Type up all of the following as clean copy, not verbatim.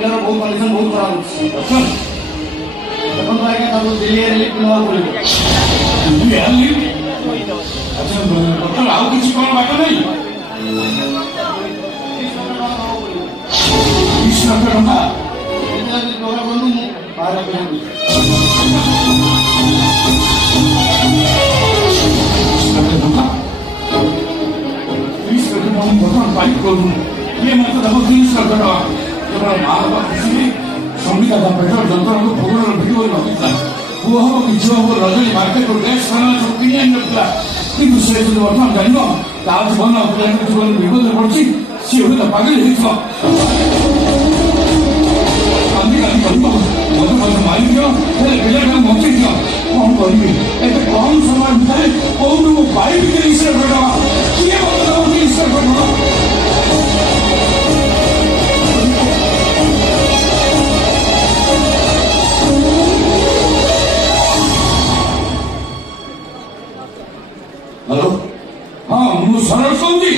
ପିଲାର ବହୁତ କଣ୍ଡିସନ ବହୁତ ଖରାପ ଅଛି। ଦେଖନ୍ତୁ ଆଜ୍ଞା ତାକୁ ଦିଲ୍ଲୀ ରିଲିଫ୍ ନେବାକୁ ପଡ଼ିବ। ଆଚ୍ଛା ଡକ୍ଟର ଆଉ କିଛି କଣ ବାଟ ନାହିଁ? 20 ଲକ୍ଷ ଟଙ୍କା ଟଙ୍କା କରନ୍ତୁ ମୁଁ ବାହାର କରିବି। 20 ଲକ୍ଷ ଟଙ୍କା 20 ଲକ୍ଷ ଟଙ୍କା ମୁଁ ବର୍ତ୍ତମାନ ପାଇ କରୁନି। ଇଏ ମତେ ଦେବ 30 ଲକ୍ଷ ଟଙ୍କା। କେବଳ ମା ବାପା ଖୁସିରେ ସଙ୍ଗୀତା ତା ପେଟର ଯନ୍ତ୍ରଣାକୁ ଭୋଗର ଭିଡ଼ିଓ ରଖିଥିଲା। ପୁଅ ହବ କି ଝିଅ ହବ ରଜନୀ ମାର୍କେଟରୁ ଡ୍ରେସ୍ ଖାନା ସବୁ କିଣି ଆଣି ରଖିଥିଲା। କିନ୍ତୁ ସେ ଯଦି ବର୍ତ୍ତମାନ ଜାଣିବ ତା ଜୀବନ ପିଲାଙ୍କ ଜୀବନ ବିପଦରେ ପଡୁଛି, ସିଏ ହୁଏତ ପାଗଳ ହେଇଯିବ। କାନ୍ଦି କାନ୍ଦି କରିବ ମତେ ମତେ ମାରିଦିଅ, ହେଲେ ପିଲାଟାକୁ ବଞ୍ଚେଇ ଦିଅ। କଣ କରିବି? ଏତେ କମ୍ ସମୟ ଭିତରେ କୋଉଠୁ ମୁଁ ପାଇବି 30 ଲକ୍ଷ ଟଙ୍କା? କିଏ ମତେ ଦେବ 30 ଲକ୍ଷ ଟଙ୍କା? हेलो हाँ मु सरल कौंदी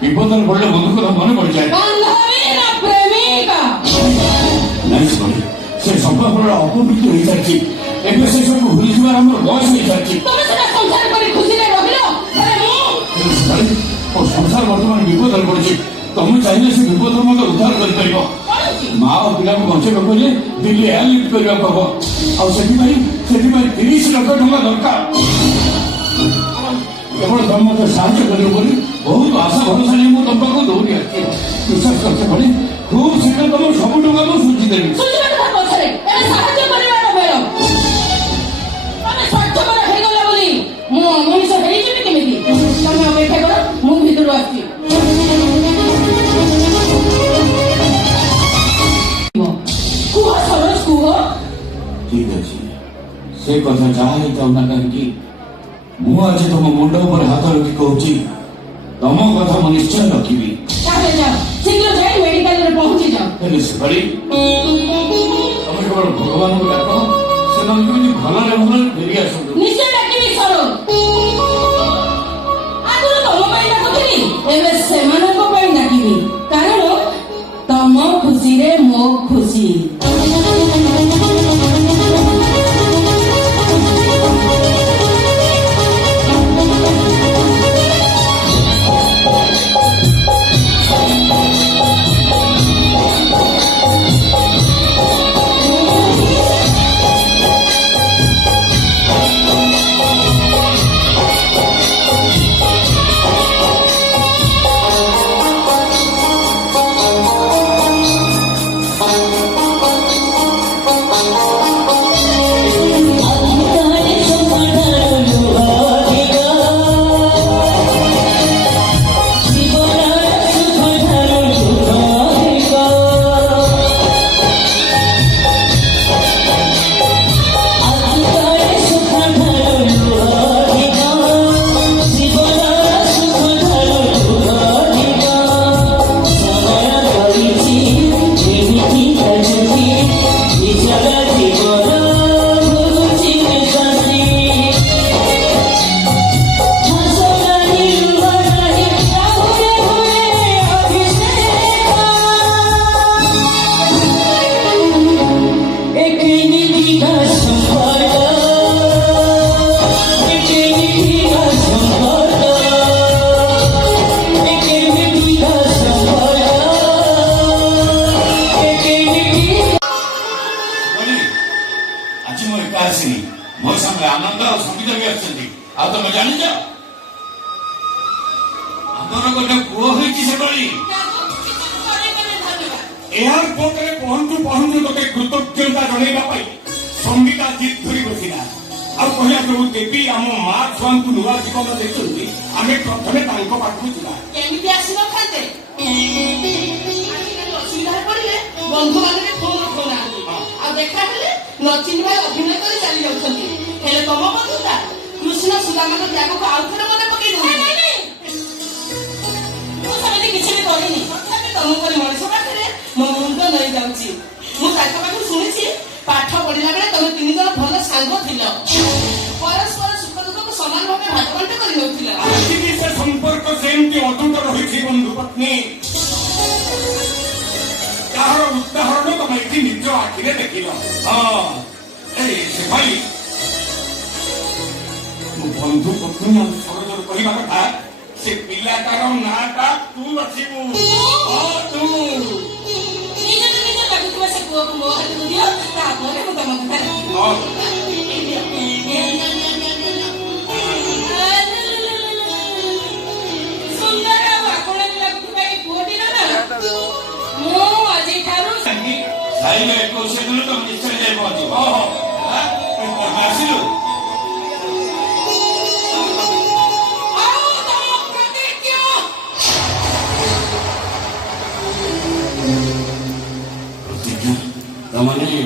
विपदर पड़े बंधु कथा मन पड़ जाए। से संपर्क अपमृत्यु हो सारी से सब भूल जावार बयस हो सारी संसार बर्तमान विपदर पड़ी। तुम चाहिए से विपद मत उद्धार कर माँ और पिला को बचाइबा पड़े दिल्ली एयरलिफ्ट करने को हम आई 30 लक्ष टका दरकार। केवल तुम मत साहय कर बहुत आशा भरोसा नहीं मुझे तुम पाक दौड़ी विश्वास करते पड़े खूब शीघ्र तुम सब टका को सुझीदेवी। ठीक अच्छे से कथा जहाँ चाहना कहीं मुझे तुम मुंड पर हाथ रखी कहूँ तुम कथा मुझे निश्चय रखी केवल भगवान को डाक से भल भल फेरी आस कारण तम खुशी रे मो खुशी। मो सामने आनंद और संगीत भी आम जानी आमर गोटे पुओ एयरपोर्ट में पहुंचू पहुंचू तोते कृतज्ञता जनइबा संगीता जिद धरी बसिला ଆଉ କହିଲା ପ୍ରଭୁ ଦେବୀ ଆମ ମା ଛୁଆଙ୍କୁ ନୂଆ ଜୀବନ ଦେଇଛନ୍ତି ଆମେ ପ୍ରଥମେ ତାଙ୍କ ପାଖକୁ ଯିବା। କେମିତି ଆସିନଥାନ୍ତେ? ଆଜିକାଲି ଅସୁବିଧାରେ ପଡ଼ିଲେ ବନ୍ଧୁମାନେ ଫୋନ ଉଠଉନାହାନ୍ତି ଆଉ ଦେଖା ହେଲେ ନଚିନି ଭାଇ ଅଭିନୟ କରି ଚାଲି ଯାଉଛନ୍ତି। ହେଲେ ତମ ବନ୍ଧୁଟା କୃଷ୍ଣ ସୁଦାମାଙ୍କ ତ୍ୟାଗକୁ ଆଉ ଥରେ ମନେ ପକେଇ ଦଉଛନ୍ତି। ମୁଁ ସେମିତି କିଛି ବି କରିନି, ତଥାପି ତମ ପରି ମଣିଷ ପାଖରେ ମୋ ମୁଣ୍ଡ ନେଇ ଯାଉଛି। ମୁଁ ତାଙ୍କ ପାଖରୁ ଶୁଣିଛି ପାଠ ପଢିଲା ବେଳେ ତମେ 3 ଜଣ ଭଲ ସାଙ୍ଗ ଥିଲ, ପରସ୍ପର ସୁଖ ଦୁଃଖକୁ ସମାନ ଭାବେ ଭାଗବଣ୍ଟା କରି ନେଉଥିଲ। ଆଜିବି ସେ ସମ୍ପର୍କ ସେମିତି ଅତୁଟ ରହିଛି ବନ୍ଧୁ ପତ୍ନୀ। ତାହାର ଉଦାହରଣ ତମେ ଏଠି ନିଜ ଆଖିରେ ଦେଖିଲ। ହଁ ସେ ଭାଇ ମୋ ବନ୍ଧୁ ପତ୍ନୀ ଆଉ ସହଜରେ କହିବା କଥା ସେ ପିଲାଟାର ନାଁଟା ତୁ ରଖିବୁ। ତୁ ସେ ପୁଅକୁ ମୋ ହାତକୁ ଦିଅ, ତାପରେ ମୁଁ ତମ କଥା ସୁନ୍ଦର ଆଉ ଆପଣଙ୍କୁ ଲାଗୁଥିବା ଏଇ ପୁଅଟିର ନା ମୁଁ ଆଜିଠାରୁ ଖାଇଲେ 21 ଦିନ ତ ନିଶ୍ଚୟ ଯାଇ ପହଞ୍ଚିବ। ଆସିଲୁ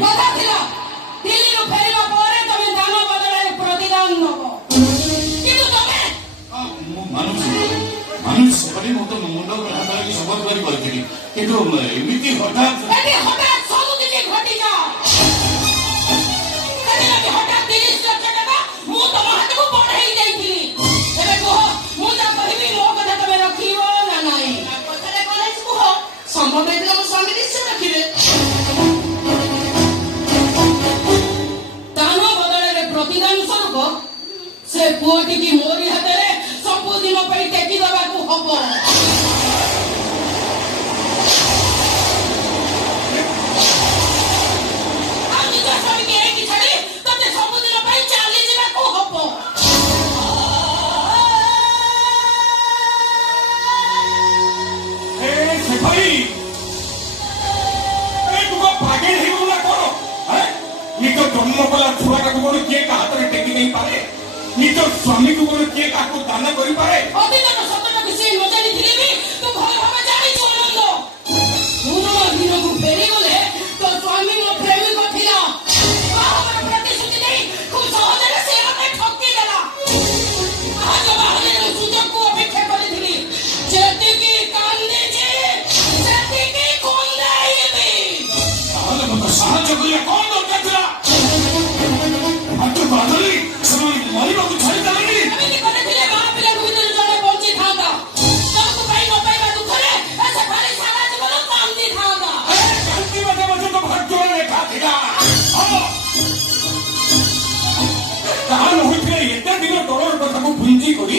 କଥା ଥିଲା ଦିଲ୍ଲୀରୁ ଫେରିବା ପରେ ତମେ ଦାନ ବଦଳରେ ପ୍ରତିଦାନ ନବ, କିନ୍ତୁ ତମେ ମାନୁଛି ସେପରି ମୁଁ ତ ମୁଣ୍ଡ ହାତ ଲାଗି ଶପଥ କରି କହିଥିଲି, କିନ୍ତୁ ଏମିତି ହଠାତ୍ ସବୁ କିଛି ଘଟିଯାଅ। ହଠାତ୍ 30 ଲକ୍ଷ ଟଙ୍କା ମୁଁ ତମ ହାତକୁ ବଢେଇ ଦେଇଥିଲି। ଏବେ କୁହ ମୁଁ ଯାହା କହିବି ମୋ କଥା ତମେ ରଖିବ ନା ନାହିଁ? କଥାରେ କଣ କୁହ, ସମ୍ଭବ ହେଇଥିଲେ ମୋ ସ୍ୱାମୀ ନିଶ୍ଚୟ ରଖିବେ। ପ୍ରତିଦାନ ସ୍ୱରୂପ ସେ ପୁଅଟିକି ମୋରି ହାତରେ ସବୁଦିନ ପାଇଁ ଟେକି ଦେବାକୁ ହବ। ଆଉ ନିଜ ସ୍ୱାମୀକି ଏଇଠି ଛାଡି ତତେ ସବୁଦିନ ପାଇଁ ଚାଲିଯିବାକୁ ହବ। ସେ ଭାଇ ତୁ ପାଗଳ ହେଇଗଲୁ ନା କଣ? ନିଜ ଜନ୍ମ କଲା ଛୁଆଟାକୁ କଣ କିଏ କାହା ହାତରେ ଟେକି ଦେଇପାରେ? ନିଜ ସ୍ୱାମୀକୁ କଣ କିଏ କାହାକୁ ଦାନ କରିପାରେ? ଅତୀତର ସତଟାକୁ ସେ ନ ଜାଣିଥିଲେ ବି ତୁ ଭଲ ଭାବେ ଜାଣିଛୁ ଆନନ୍ଦ। ପୁରୁଣା ଦିନକୁ ଫେରିଗଲେ ତୋ ସ୍ୱାମୀ ମୋ ପ୍ରେମିକ ଥିଲା। ବାହାଘର ପ୍ରତିଶ୍ରୁତି ଦେଇ ଖୁବ୍ ସହଜରେ ସେ ମତେ ଠକିଦେଲା। ଆଜ ବାହାଘର ସୁଯୋଗକୁ ଅପେକ୍ଷା କରିଥିଲି। ଯେତିକି କାନ୍ଦିଛି ସେତିକି କନ୍ଦାଇବି। ତାହେଲେ ମତେ ସାହାଯ୍ୟ କରିବା କଣ ଦରକାର ଥିଲା? ମରିବାକୁ ଛାଡ଼ିଦେଲେନି। ଏମିତି କରିଥିଲେ ମା ପିଲାଙ୍କ ଭିତରେ ଜଣେ ବଞ୍ଚିଥାନ୍ତା। ତାକୁ ପାଇ ନ ପାଇବା ଦୁଃଖରେ ସେ ଭାରି ସାରା ଜୀବନ କାନ୍ଦିଥାନ୍ତା। କାନ୍ଦିବା ତ ଭାଗ୍ୟର ଲେଖା ଥିଲା। ତାହେଲେ ହୋଇଥିଲେ ଏତେ ଦିନ ତଳର କଥାକୁ ପୁଞ୍ଜି କରି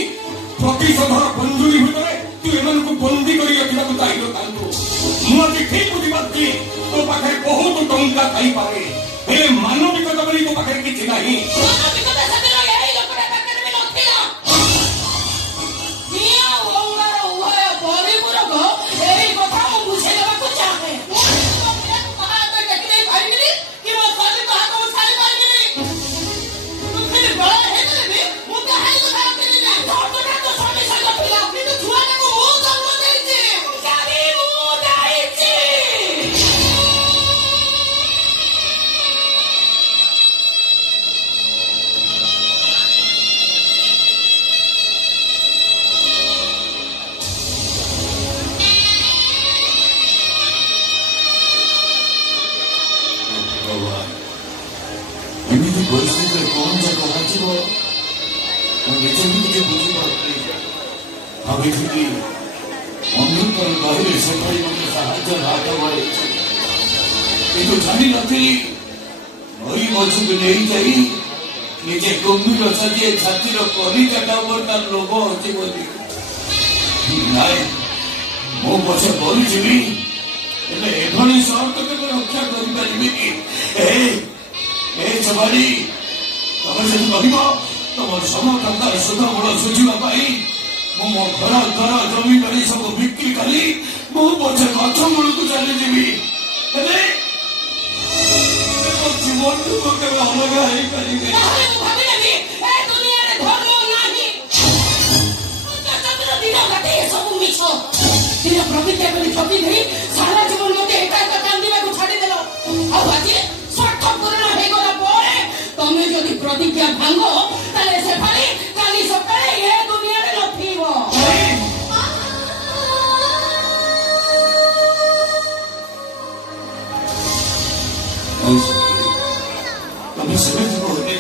ପ୍ରତିଶୋଧର ବନ୍ଧୁରୀ ଭିତରେ ତୁ ଏମାନଙ୍କୁ ବନ୍ଦୀ କରି ରଖିବାକୁ ଚାହିଁଥାନ୍ତୁ। ମୁଁ ଆଜି ଠିକ ବୁଝିପାରୁଛି ତୋ ପାଖରେ ବହୁତ ଟଙ୍କା ଥାଇପାରେ, ହେଲେ ମାନବିକତା ବୋଲି ତୋ ପାଖରେ କିଛି ନାହିଁ। ଏମିତି ପରିସ୍ଥିତିରେ କଣ ଯେ କରାଯିବ ମୁଁ ନିଜେ ବି ଟିକେ ବୁଝିପାରୁନି। ଭାବିଥିଲି ଅନ୍ୟଙ୍କର ଗହିରେ ସେଭଳି ମୋତେ ସାହାଯ୍ୟ ହାତ ବଢ଼େଇଛି, କିନ୍ତୁ ଜାଣିନଥିଲି ନଈ ମଝିକୁ ନେଇଯାଇ ନିଜେ ଗମ୍ଭୀର ସାଜିଏ ଛାତିର କଲିକାଟା ଉପରେ ତାର ଲୋଭ ଅଛି ବୋଲି। ନାଇଁ ମୁଁ ପଛେ ମରିଯିବି, ହେଲେ ଏଭଳି ସର୍ତ୍ତ କେବେ ରକ୍ଷା କରିପାରିବି କି? ସବାରୀ ତମେ ଯଦି କହିବ ତମର ସମସ୍ତଙ୍କର ସୁଧ ମୂଳ ଶୁଝିବା ପାଇଁ ମୁଁ ମୋ ଘର ଜମି ବାଡ଼ି ସବୁ ବିକ୍ରି କଲି, ମୁଁ ପଛେ ଗଛ ମୂଳକୁ ଚାଲିଯିବି। ହେଲେ ମୋଠୁ ମୁଁ କେବେ ଅଲଗା ହେଇପାରିବି। ତାହେଲେ ମୁଁ ଭାବିନେବି ଏ ଦୁନିଆରେ ଧର୍ମ ନାହିଁ। ଦିନ ରାତି ଏସବୁ ମିଛ। ଦିନ ପ୍ରତିଜ୍ଞା କରି ଠକି ଦେଇ ସାରା ଜୀବନ ମୋତେ ଏକା ଏକା କାନ୍ଦିବାକୁ ଛାଡ଼ିଦେଲ। ଆଉ ଆଜି ସ୍ୱାର୍ଥ ପୂରଣ ହେଇଗଲା ପରେ ତମେ ଯଦି ପ୍ରତିଜ୍ଞା ଭାଙ୍ଗ ତାହେଲେ ସେ ପାଣି କାଲି ସକାଳେ ଏ ଦୁନିଆରେ ନଥିବ। ତମେ ସେମିତି କହୁନି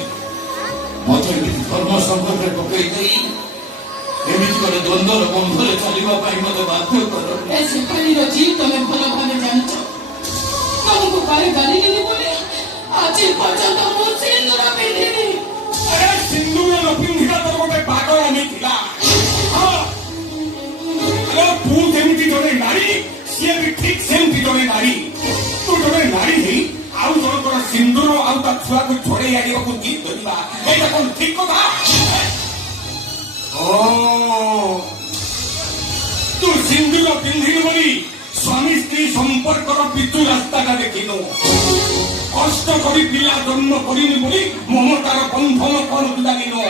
ମତେ ଏମିତି ଧର୍ମ ସଂକଟରେ ପକେଇ ଦେଇ ଏମିତି ଗୋଟେ ଦ୍ୱନ୍ଦ୍ୱର ବନ୍ଧରେ ଚାଲିବା ପାଇଁ ମତେ ବାଧ୍ୟ କର। ଏ ସେପାଳିର ଜିଦ୍ ତମେ ଭଲ ଭାବେ ଜାଣିଛ। ତମକୁ ପାଣି ଗାଲିଦେଲି ବୋଲି ଆଜି ପର୍ଯ୍ୟନ୍ତ ମୁଁ ସିନ୍ଦୁର ପିନ୍ଧିନି। ଆରେ ସିନ୍ଦୁର ନ ପିନ୍ଧିବା ତୋର ଗୋଟେ ପାଗଳାମି ଥିଲା। ଆରେ ତୁ ଯେମିତି ଜଣେ ନାରୀ ସିଏ ବି ଠିକ ସେମିତି ଜଣେ ନାରୀ। ତୁ ଜଣେ ନାରୀ ହେଇ ଆଉ ଜଣଙ୍କର ସିନ୍ଦୁର ଆଉ ତା ଛୁଆକୁ ଛଡେଇ ଆଣିବାକୁ ଜିଦ୍ ଧରିବା ଏଇଟା କଣ ଠିକ କଥା? ତୁ ସିନ୍ଦୁର ପିନ୍ଧିଲୁ ବୋଲି ସ୍ୱାମୀ ସ୍ତ୍ରୀ ସମ୍ପର୍କର ପିତୁ ରାସ୍ତାଟା ଦେଖିନୁ। କଷ୍ଟ କରି ପିଲା ଜନ୍ମ କରିନି ବୋଲି ମମତାର ବନ୍ଧନ କଣ ଲାଗିନୁ।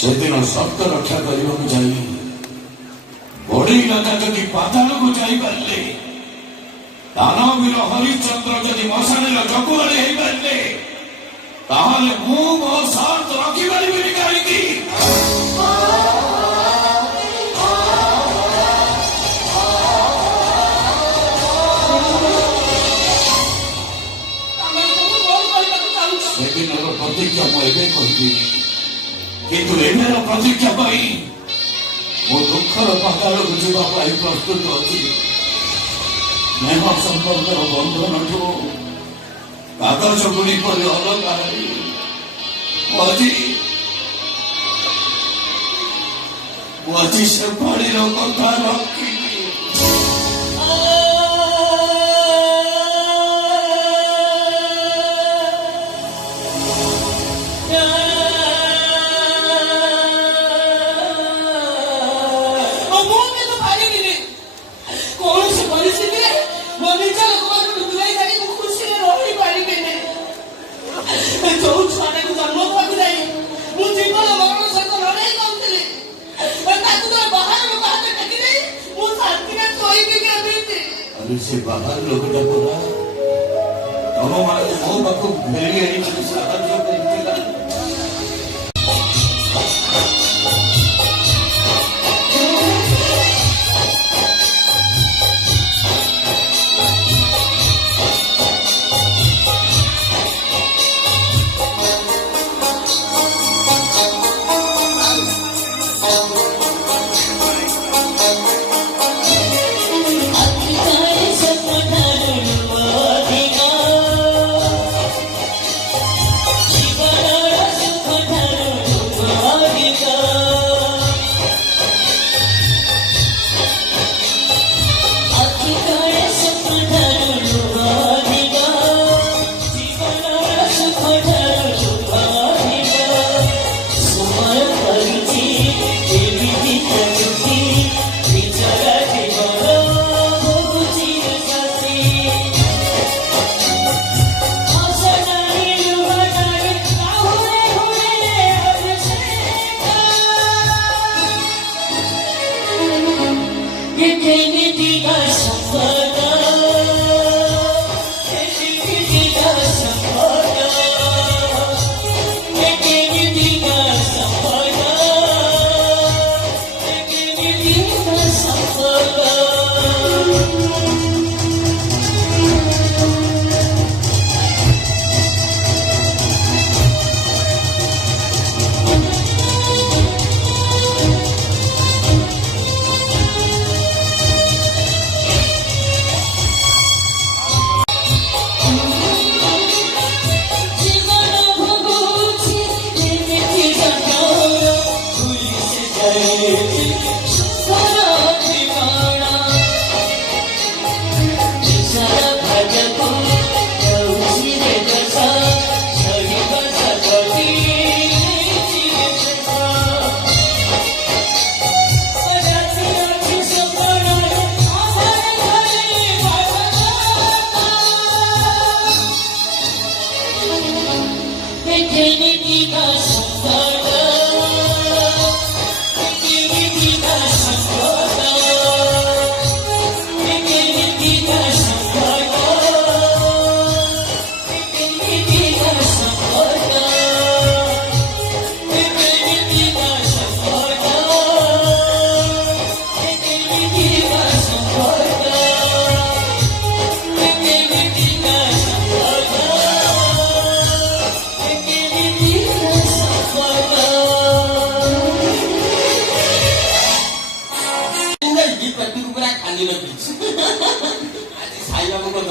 ସେଦିନ ସତ୍ୟ ରକ୍ଷା କରିବାକୁ ଯାଇ ବଢେଇ ରାଜା ଯଦି ପାତାଳକୁ ଯାଇପାରିଲେ, ଦାନବୀର ହରିଶ୍ଚନ୍ଦ୍ର ଯଦି ମଶାଣିର ଜଗୁଆଳି ହେଇପାରିଲେ, ତାହେଲେ ମୁଁ ମୋ ସାଥ ରଖିପାରିବିନି କାହିଁକି? ସେଦିନର ପ୍ରତିଜ୍ଞା ମୁଁ ଏବେ କହିବିନି, କିନ୍ତୁ ଏବେର ପ୍ରତିଜ୍ଞା ପାଇଁ ମୋ ଦୁଃଖର ପାତାଳକୁ ଯିବା ପାଇଁ ପ୍ରସ୍ତୁତ ଅଛି। ସ୍ନେହ ସମ୍ପର୍କର ବନ୍ଧନଠୁ କାଗଜ ଗୁଡ଼ିକରେ ଅଲଗା ମୁଁ ଆଜି ସେ ପାଣିର କଥା ରଖିବି। ଯୋଉ ଛୁଆଟାକୁ ଜନ୍ମ ଦେବାକୁ ଯାଇ ମୁଁ ଜୀବନ ମରଣ ସହିତ ଲଢେଇ କରୁଥିଲି, ତାକୁ ତ ବାହାର ଲୋକ ହାତରେ ଟେକି ଦେଇ ମୁଁ ଶାନ୍ତିରେ ଶୋଇବି କେମିତି? ଆରେ ସେ ବାହାର ଲୋକଟା ପରା ତମ ମାନେ ମୋ ପାଖକୁ ଫେରି ଆଣିବାକୁ ସାହାଯ୍ୟ କରିଥିଲା।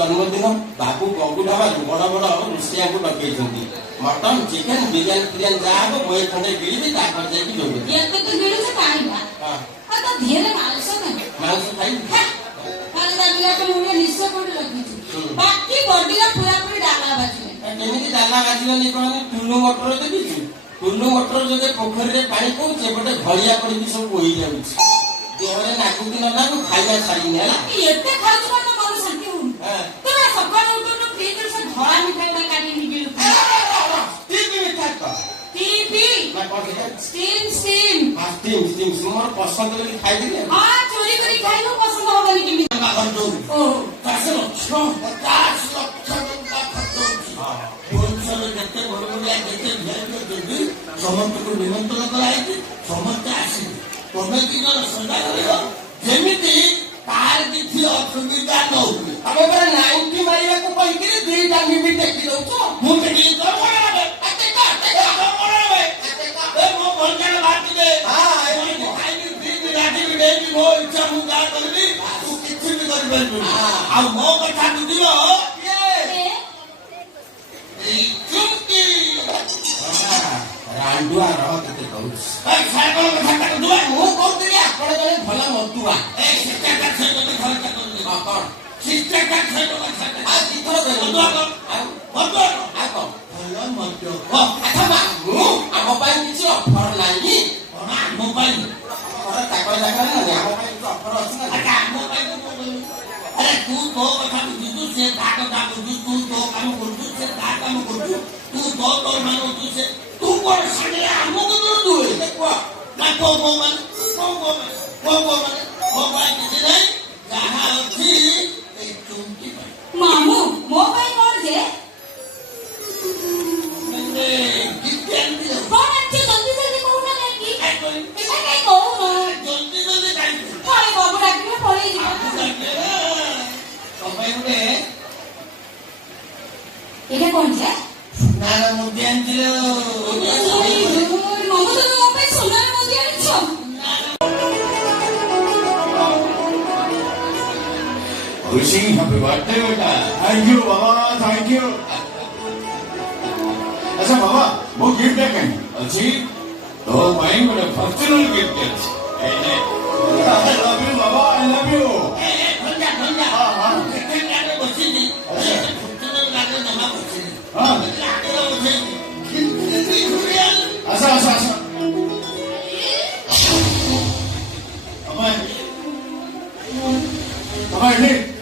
ଜନ୍ମଦିନ ବାବୁ ଗଙ୍ଗୁ ଢାବାରୁ ବଡ ବଡ ରୋଷେଇଆଙ୍କୁ ଡକେଇଛନ୍ତି। ମଟନ ଚିକେନ ବିରିୟାନୀ ଫିରିୟାନୀ ଯାହା ହବ ବଏ ଖଣ୍ଡେ ଗିଳିବି ତାପରେ ଯାଇକି ଯୋଗ ଏତେ ତ ମିଳୁଛି କାହିଁକି ତ ଧିଏରେ ମାଂସ ନାହିଁ ମାଂସ ଖାଇବି ନିଶ୍ଚୟ କୋଉଠି ଲଗେଇଛି ବାକି ବଡିରେ ପୁରାପୁରି ଡାଲା ବାଜିଲେ କେମିତି ଡାଲା ବାଜିବନି କହନି ଟୁଲୁ ମଟର ଦେଖିଛୁ ଟୁଲୁ ମଟର ଯଦି ପୋଖରୀରେ ପାଣି ପଉଛି ଏପଟେ ଘଳିଆ ପଡିକି ସବୁ ବୋହି ଯାଉଛି ଦେହରେ ନାଗୁକି ନ ଲାଗୁ ଖାଇବା ସାରିନି ହେଲା ଏତେ ଖାଉଛୁ ମନ ଶାନ୍ତି ହଉନି ତମେ ସକାଳୁ ଉଠୁନୁ ଫ୍ରିଜରେ ସେ ଧଳା ମିଠାଇଟା କାଢିକି ଗିଳୁଛୁ ମୋର ପସନ୍ଦ କରି ଖାଇଦେଲି ଚୋରି କରି ଖାଇଲୁ ପସନ୍ଦ ହବନି କେମିତି ଯେତେ ବଡ ବଡିଆ ଯେତେ ଅଛନ୍ତି ସମସ୍ତଙ୍କୁ ନିମନ୍ତ୍ରଣ କରାହେଇଛି ସମସ୍ତେ ଆସିବେ ତମେ କି ଜଣ ସଦା କରିବ ଯେମିତି ତାର କିଛି ଅସୁବିଧା ନ ହୁଏ ତମେ ପରା ନାଇଁଟି ମାରିବାକୁ କହିକିରି ଦିଟା ମିମି ଟେକି ଦଉଛ ମୁଁ ଟେକି ମୋ ଇଚ୍ଛା ମୁଁ ଯାହା କରିବି ତୁ କିଛି ବି କରିପାରିବୁନି ଆଉ ମୋ କଥା ବୁଝିବ ରାଣ୍ଡୁଆ ରହ କେତେ କହୁଛି ମୁଁ କହୁଥିଲି ଆପଣ ଜଣେ ଭଲ ମଦୁଆ ଶିଷ୍ଟାଚାର ସହିତ କଥା କରୁଛି କଣ ଶିଷ୍ଟାଚାର ସହିତ କଥା ଭଲ ମଦ ଆମ ପାଇଁ କିଛି ଅଫର ନାହିଁ ଆମ ପାଇଁ अरे तू तो कथा बुझू से ता कथा बुझू तू तो काम करजू से ता काम करजू तू तो तो मानो तू से तू कोन साले हमको तो दुए देखो ना को मन को भाई किसी नहीं जहां थी एक चुमकी मामू मो भाई कौन जे मैंने कितने कौन अच्छे जल्दी जल्दी कहू ना कि ऐसा कहीं कहू ना जल्दी जल्दी काई थोड़े बाबू डाकिले पड़े जीवा এটা কোন যে না না মুদি আনছিল মামু তো ওপে সোনার মুদি আনছো Wishing happy birthday बेटा thank you Baba thank you अच्छा बाबा वो गिफ्ट है कहीं अच्छी तो भाई मुझे फॉर्च्यूनर गिफ्ट है I love you Baba I love you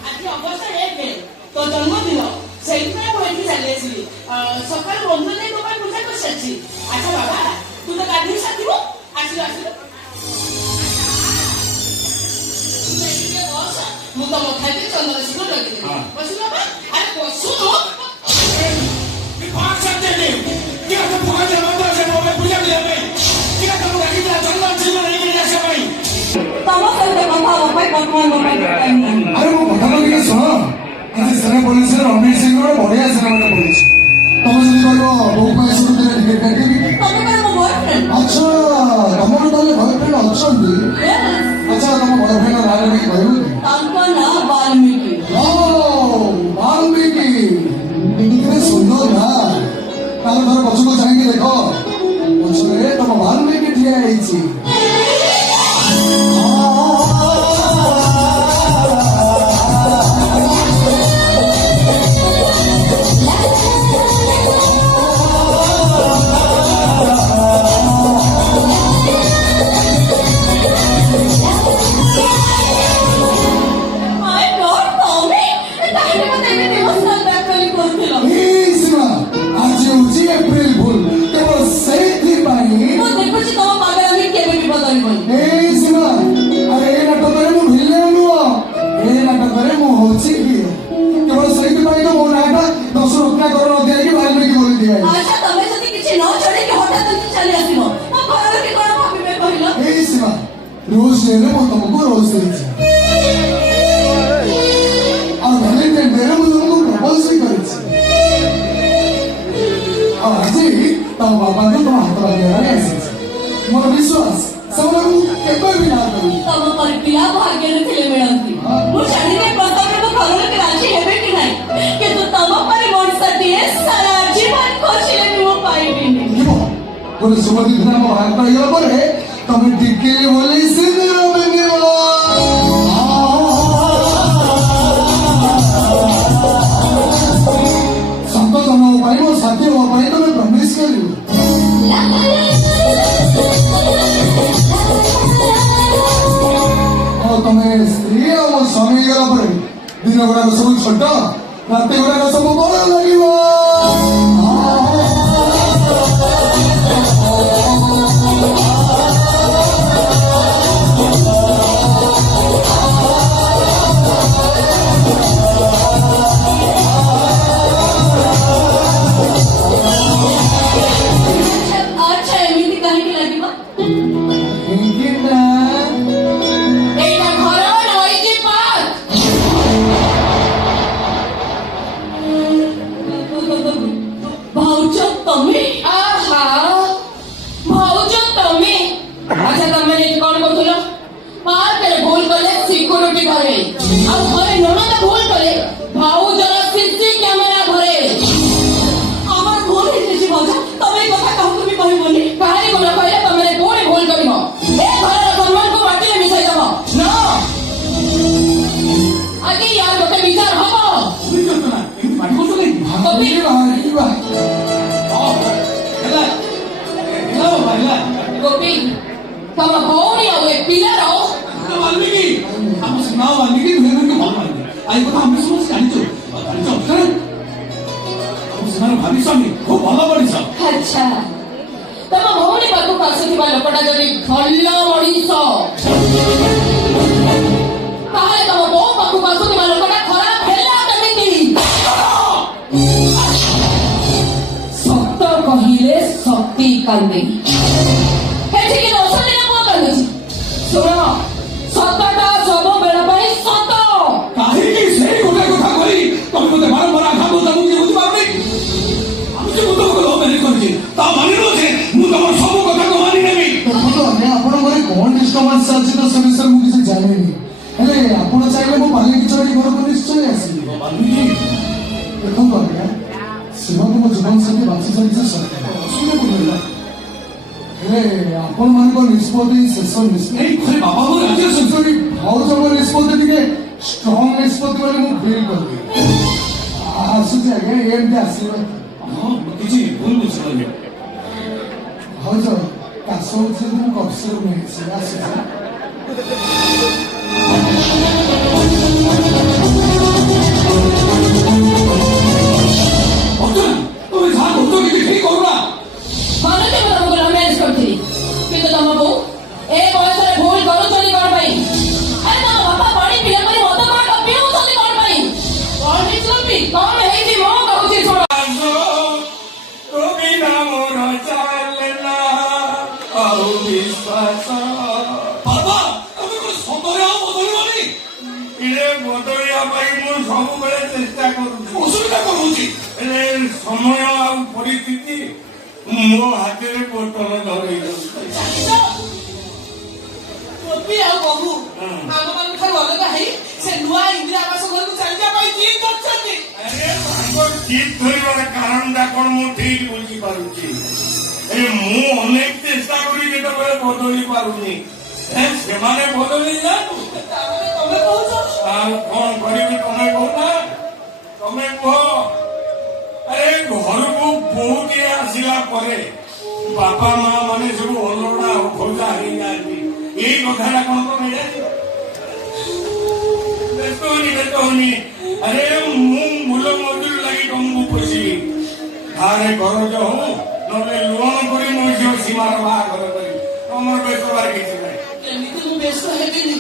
ଆଜି ଅବଶ୍ୟ ଏକ ତୋ ଜନ୍ମଦିନ ସେଇଥିପାଇଁ ମୁଁ ଏଠି ଚାଲି ଆସିଲି ସକାଳୁ ବନ୍ଧୁ ନେଇ ମୋ ପାଇଁ ପୂଜା କରିସାରିଛି ଆଚ୍ଛା ବାବା ତୁ ତ ଗାଧେଇ ସାରିଥିବୁ ଆସିଲୁ ଆସିଲୁ ମୁଁ ତ ମଥାରେ ଚନ୍ଦନ ସିନ୍ଦୁର ଲଗେଇଦେବି ବସିଲୁ ବାବା ଆରେ ବସୁନୁ क्या तुम पहुंच जाओ तो से वो पूजा के लिए क्या तुम रखी था चंदन सिंह नहीं के जैसे भाई ତମ ସହିତ କଥା ହବା ପାଇଁ ବର୍ତ୍ତମାନ ମୋ ପାଇଁ ଟାଇମ୍ ନାହିଁ ଆରେ ମୋ କଥା ଟିକେ ଶୁଣ ଆଜି ସିନେ ପୋଲିସରେ ରଣବୀର ସିଂହର ବଢିଆ ସିନେମାଟା ପଡିଛି ତମେ ଯଦି କହିବ ବୋଉ ପାଇଁ ଶୁଣୁଥିଲେ ଟିକେଟ କାଟିବି ତମେ କଣ ମୋ ବୟଫ୍ରେଣ୍ଡ ଆଚ୍ଛା ତମର ତାହେଲେ ବୟଫ୍ରେଣ୍ଡ ଅଛନ୍ତି ଆଚ୍ଛା ତମ ବୟଫ୍ରେଣ୍ଡ ନାଁ ଟିକେ କହିବ କି ତାଙ୍କ ନାଁ ବାଲ୍ମୀକି ବାଲ୍ମୀକି କେତେ ସୁନ୍ଦର ନା ତାହେଲେ ଥରେ ପଛକୁ ଚାହିଁକି ଦେଖ ପଛରେ ତମ ବାଲ୍ମୀକି ଠିଆ ହେଇଛି ଆଜି ହଉଛି ଏପ୍ରିଲ ଫୁଲ କିଛି ନ ଜଣେଇକି ହଠାତ୍ ଏମିତି ଚାଲି ଆସିବ ମୋ ଘର ଲୋକେ କଣ ଭାବିବେ କହିଲ? ଏଇ ସୀମା ରୋଜ ଡେରେ ମୁଁ ତମକୁ ରୋଜ ଦେଇଛି ଆଉ ଭ୍ୟାଲେଣ୍ଟାଇନ୍ ଡେରେ ମୁଁ ତମକୁ ପ୍ରପୋଜ ବି କରିଛି ଆଉ ଆଜି ତମ ବାପାଙ୍କୁ ତମ ହାତ ଲାଗିବାରେ ଆସିଛି ମୋର ବିଶ୍ୱାସ ସେମାନଙ୍କୁ କେବେ ବି ନା କରିବି ତମ ପରି ପିଲା ଭାଗ୍ୟରେ ଥିଲେ ମିଳନ୍ତି ମୁଁ ଜାଣିନି ପ୍ରଥମେ ମୋ ଘର ଲୋକେ ରାଜି ହେବେ କି ନାହିଁ କିନ୍ତୁ ତମ ପରି ମଣିଷଟିଏ ସାରା ଜୀବନ ଖୋଜିଲେ ବି ମୁଁ ପାଇବିନି ଯିବ ଗୋଟେ ଶୁଭ ଦିନ ଆମ ବାହାଘର ହେଇଗଲା ପରେ ତମେ ଟିକେ ବୋଲି ସିନ୍ଦୁର ପିନ୍ଧିବ ସତ ତମ ପାଇଁ ମୋ ସାଥୀ ମୋ ପାଇଁ ତମେ ପ୍ରମିଶ କରିବ ଆଉ ତମେ ସ୍ତ୍ରୀ ଆଉ ମୋ ସ୍ୱାମୀ ହେଇଗଲା ପରେ ଦିନ ଗୁଡାକ ସବୁ ଛୋଟ ରାତି ଗୁଡାକ ସବୁ ବଡ ଲାଗିବ ଆଚ୍ଛା ଏମିତି କାହିଁକି ଲାଗିବ କାହିଁକି ନା ଏଇଟା ଘର ନଈକି ପାର୍କ। ଭାଉଜ ତମେ ଆହା ଭାଉଜ ତମେ ଆଚ୍ଛା ତମେ ଏଠି କଣ କରୁଥିଲ? ପାର୍କରେ ଭୁଲ କଲେ ସିକ୍ୟୁରିଟି ଘରେ ଆଉ ଘରେ ନଣନ୍ଦ ଭୁଲ କଲେ ଭାଉଜର ସିସି କ୍ୟାମେରା ଘରେ। আমার ভুল হয়েছে ভাউজ তবে এই কথা কাউকে ବି କହିବନି କାହାରି ଗୁଣ କହିଲେ ତମେ ପୁଣି ଭୁଲ କରିବ ଏ ଘରର ସମ୍ମାନକୁ ମାଟିରେ ମିଶାଇ ଦବ ନ ଆଜି ୟାର ଗୋଟେ ବିଚାର ହବ। ବୁଝିଛ ନା ଏମିତି ପାଟି କରୁଛ କାହିଁକି? ଭାବିବା ହେଲା ହେଲା ବାବା ହେଲା ଗୋପୀ ତମ ଭଉଣୀ ଆଉ ଏ ପିଲାର ବାଲ୍ମୀକି ଆମ ସୀମା ବାଲ୍ମୀକି ଦୁହେଁ ଦୁହିଁକି ଭଲ ପାଆନ୍ତି ଆଉ ଏ କଥା ଆମେ ସମସ୍ତେ ଜାଣିଛୁ ଜାଣିଛ ଅକ୍ଷର ଆମ ସୀମାର ଭାବି ସ୍ୱାମୀ ଖୁବ ଭଲ ମଣିଷ ଆଚ୍ଛା ତମ ଭଉଣୀ ପାଖକୁ ଆସୁଥିବା ଲୋକଟା ଯଦି ଭଲ ମଣିଷ ତାହେଲେ ତମ ବୋଉ ପାଖକୁ ଆସୁଥିବା ଲୋକଟା ଖରାପ ହେଲା କେମିତି? ସତ କହିଲେ ସତୀ କାନ୍ଦେ ଏଠିକି ଦୋଷରେ ପୁଅ କାନ୍ଦୁଛି ଶୁଣ ସତଟା ସବୁବେଳ ପାଇଁ ସତ। କାହିଁକି ସେଇ ଗୋଟେ କଥା କହି ତମେ ମୋତେ ବାରମ୍ବାର ଆଘାତ ଦେଉଛ ମୁଁ କିଛି ବୁଝିପାରୁନି ଆମେ ଯେ ମୁଁ ତମକୁ ଲଭ୍ ମ୍ୟାରେଜ୍ କରିଛି ତା ମାନେ ନୁହଁ ଯେ ମୁଁ ତମର ସବୁ କଥାକୁ ମାନି ନେବି ଦେଖନ୍ତୁ ଆଜ୍ଞା ଆପଣଙ୍କ ଘରେ କଣ ଡିଷ୍ଟର୍ବାନ୍ସ ଚାଲିଛି ତ ସେ ବିଷୟରେ ମୁଁ କିଛି ଜାଣିନି ହେଲେ ଆପଣ ଚାହିଁଲେ ମୁଁ ବାଲିକି ଚଢ଼ି ଘରକୁ ନିଶ୍ଚୟ ଆସିବି ବାଲ୍ମୀକି ଦେଖନ୍ତୁ ଆଜ୍ଞା ଶିବଙ୍କୁ ମୋ ଜୀବନ ସାଥୀ ବାଛି ଚାଲିଛି ସତ୍ୟ ଅସୁବିଧା କଣ ହେଲା ହେଲେ ଆପଣମାନଙ୍କ ନିଷ୍ପତ୍ତି ଶେଷ ନିଷ୍ପତ୍ତି ଏଇ ଘରେ ବାବା ବୋଉ ରାଜି ଅଛନ୍ତି ସେମିତି ଭାଉଜଙ୍କ ନିଷ୍ପତ୍ତି ଟିକେ ଷ୍ଟ୍ରଙ୍ଗ ନିଷ୍ପତ୍ତି ବୋଲି ମୁଁ ଫିଲ୍ କରିବି ଆସୁଛି ଆଜ୍ଞା ଏମିତି ଆସିବେ ହଁ ମୁଁ କିଛି ଭୁଲ ବୁଝିପାରିଲି ଭାଉଜ କାଶ ହଉଛି ମୁଁ କଫସିରୁ ନେଇଛି ଆସୁଛି ଅର୍ଜୁନ ତମେ ଯାହା କରୁଛ କିଛି ଠିକ କରୁନା ମାନୁଛି ମୁଁ ତମକୁ ଲଭ୍ ମ୍ୟାରେଜ୍ କରିଥିଲି କିନ୍ତୁ ତମ ବୋଉ ଏ ବୟସରେ ଭୁଲ କରୁଛନ୍ତି କଣ ପାଇଁ? ଆରେ ତମ ବାପା ପାଣି ପିଲା କରି ମଦ କଣ ପିଉଛନ୍ତି କଣ ପାଇଁ? କଣ ହେଇଛି ଗୋପୀ? କଣ ହେଇଛି ମୁଁ କହୁଛି ଶୁଣ। ବାବା ତମେ କଣ ସତରେ ଆଉ ବଦଳିବନି ବଦଳିବା ପାଇଁ ମୁଁ ସବୁବେଳେ ଚେଷ୍ଟା କରୁଛି ଅସୁବିଧା କଣ ହଉଛି ହେଲେ ସମୟ ଆଉ ପରିସ୍ଥିତି ମୋ ହାତରେ ବୋତଲ ଧରେଇ ଦଉଛି ଗୋପୀ ଆଉ ବୋହୁ ଆମମାନଙ୍କ ଠାରୁ ଅଲଗା ହେଇ ସେ ନୂଆ ଇନ୍ଦିରା ଆବାସ ଘରକୁ ଚାଲିଯିବା ପାଇଁ ଜିଦ୍ କରୁଛନ୍ତି। ଆରେ ତାଙ୍କ ଜିଦ୍ ଧରିବାର କାରଣଟା କଣ ମୁଁ ଠିକ ବୁଝିପାରୁଛି ହେଲେ ମୁଁ ଅନେକ ଚେଷ୍ଟା କରି ଯେତେବେଳେ ବଦଳି ପାରୁନି ସେମାନେ ବଦଳି ଯାଆନ୍ତୁ ତାପରେ ତମେ କହୁଛ ଆଉ କଣ କରିବି ତମେ କହୁନା ତମେ କୁହ ଆରେ ଘରକୁ ବୋହୂଟିଏ ଆସିଲା ପରେ ବାପା ମା ମାନେ ସବୁ ଅଲଗା ଖୋଜା ହେଇଯାଆନ୍ତି ଏଇ କଥାଟା କଣ ତମେ ଜାଣିଛ ବ୍ୟସ୍ତ ହଉନି ଆରେ ମୁଁ ମୂଲ ମଜୁରୀ ଲାଗି ତମକୁ ପୋଷିବି ଧାରେ କରଜ ହଉ ନହେଲେ ଲୋନ କରି ମୋ ଝିଅ ସୀମାର ବାହାଘର କରିବି ତମର ବ୍ୟସ୍ତ ହବାର କିଛି ନାହିଁ କେମିତି ମୁଁ ବ୍ୟସ୍ତ ହେବିନି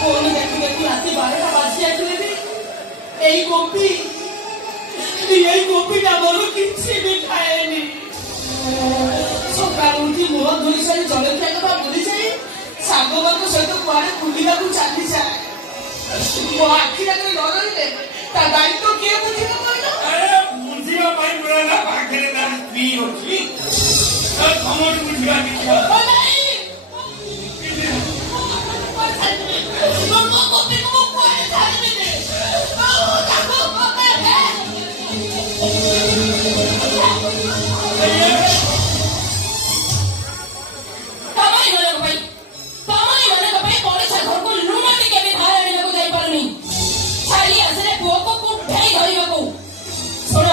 ଫୋନ ଦେଖି ଦେଖି ରାତି 12ଟା ବାଜି ଯାଇଥିଲେ ବି ଏଇ ଗୋପୀଟା ମୋର କିଛି ବି ଖାଏ ସାଙ୍ଗମାନଙ୍କ ସହିତ କୁଆଡେ ବୁଲିବାକୁ ଚାଲିଯାଏ। ମୋ ଆଖି ଆଗରେ ନ ରହିଲେ ତା ଦାୟିତ୍ୱ କିଏ ବୁଝିବ କହିଲ? ଆରେ ବୁଝିବା ପାଇଁ ମିଳିଲା ପାଖରେ ତାର ସ୍ତ୍ରୀ ଅଛି ତମର ବୁଝିବା କିଛି ଓ ନାଇଁ, ମୋ ଗୋପୀକୁ ମୁଁ କୁଆଡେ ଛାଡ଼ିବିନି। ତମମାନଙ୍କ ପାଇଁ ପଡ଼ିଶା ଘରକୁ ଲୁଣ ଟିକେ ବି ଧାର ଆଣିବାକୁ ଯାଇପାରୁନି। ଛାଡ଼ି ଆସିଲେ ପୁଅକୁ କୁଣ୍ଢେଇ ଧରିବାକୁ। ଶୁଣ,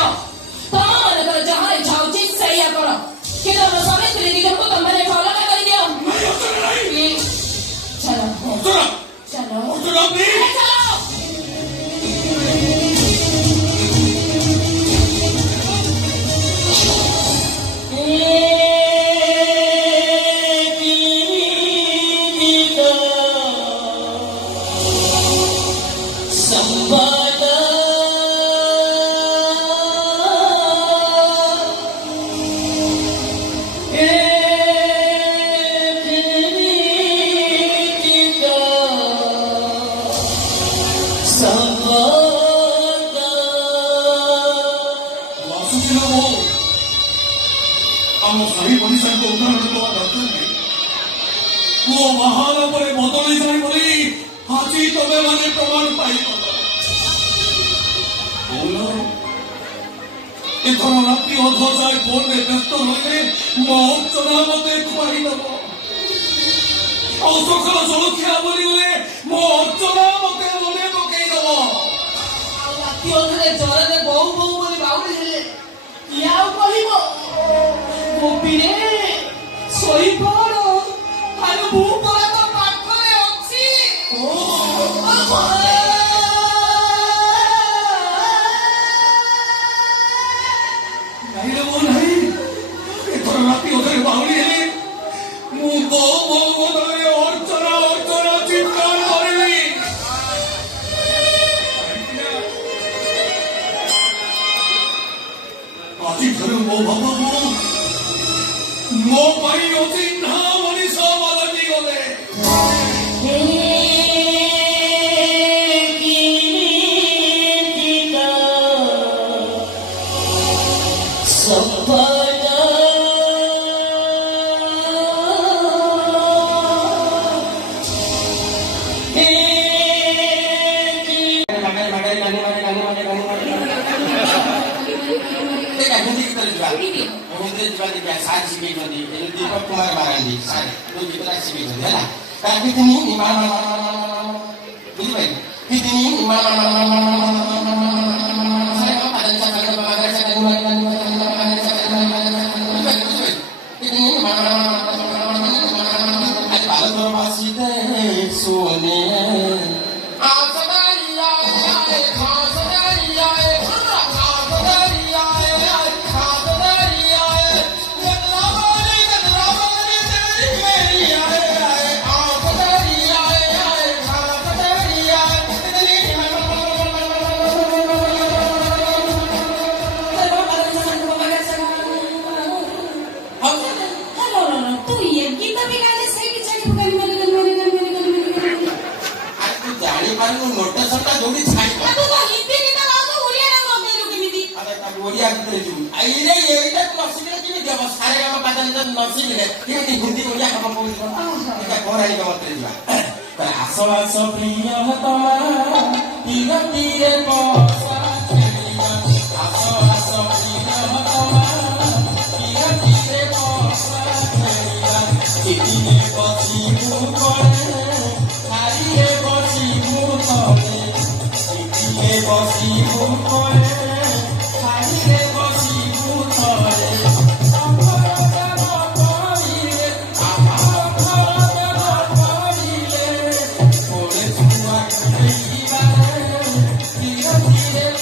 ତମମାନଙ୍କର ଯାହା ଇଚ୍ଛା ହଉଛି ସେଇଆ କର, କିନ୍ତୁ ଆମ ସ୍ୱାମୀ ସ୍ତ୍ରୀ ଦିଗକୁ ତମମାନେ ଅଲଗା କରିଦିଅ। ଚାଲ ଚାଲ ଚାଲ। ଆମ ସାହି ପଡ଼ିଶାଙ୍କୁ ଉଦାହରଣ ଦେବା ଦରକାର ନାହିଁ। ପୁଅ ବାହାର ପରେ ବଦଳି ଯାଏ ବୋଲି ଆଜି ତମେ ମାନେ ପ୍ରମାଣ ପାଇବ। ଏଥର ରାତି ଅଧ ଯାଏ ଫୋନରେ ବ୍ୟସ୍ତ ରହିଲେ ମୋ ଅର୍ଚ୍ଚନା ମତେ ଖୁଆଇଦବ। ଆଉ ସକାଳ ଜଳଖିଆ ବୋଲିଗଲେ ମୋ ଅର୍ଚ୍ଚନା ମତେ ମନେ ପକେଇଦବ। ଆଉ ରାତି ଅଧରେ ଜ୍ୱରରେ ବୋଉ ବୋଉ ବୋଲି ବାଉଳି ହେଲେ କିଏ ଆଉ କହିବ? ଗୋପୀରେ ଶୋଇପଡ଼, ଆରେ ମୁଁ ପରା ତ ପାଖରେ ଅଛି। ନାଇଁରେ ମୋ ନାହିଁ, ଏଥର ରାତି ଅଧରେ ବାହୁଳି ହେଲେ ମୁଁ ବୋଉ ବୋଉ ବଦଳରେ ଅର୍ଚ୍ଚନା ଅର୍ଚ୍ଚନା ଚିତ୍କାର କରିବି। ଆଜିଠାରୁ ମୋ ବାବା ମୋ ପାଇଁ ଅଚିହ୍ନା ମଣିଷ ପାଲଟି ଗଲେ। ସାର୍ ଶିଖେଇଛନ୍ତି ଦୀପକ କୁମାର ମାରାଣ୍ଡି ସାର୍ ଗୀତଟା ଶିଖେଇଛନ୍ତି ହେଲା। ଓଡ଼ିଆ ଗୀତରେ ଯିବୁ ଏଇଟା ନସିଲେ କେମିତି ହବ? ସାରେ ଆମ ପାଦ ନସିଲେ କେମିତି ହିନ୍ଦୀ ଓଡ଼ିଆ ହବ କହୁଛ? ଏଇଟା ପୌରାଣିକ ମତରେ ଯିବା। ଆସ ଆସ ପ୍ରିୟ ତମା ତୀରେ ବସା ଖେଳିବା। ଆସ ଆସ ପ୍ରିୟ ତମା ତୀରେ ବସା ଖେଳିବା। ଚିଠିରେ ବସିବୁ କଳେ ଥାରିରେ ବସିବୁ ତଳେ। ଚିଠିରେ ବସିବୁ କଳେ ଥାରିରେ ବସିବୁ ତଳେ। Thank you.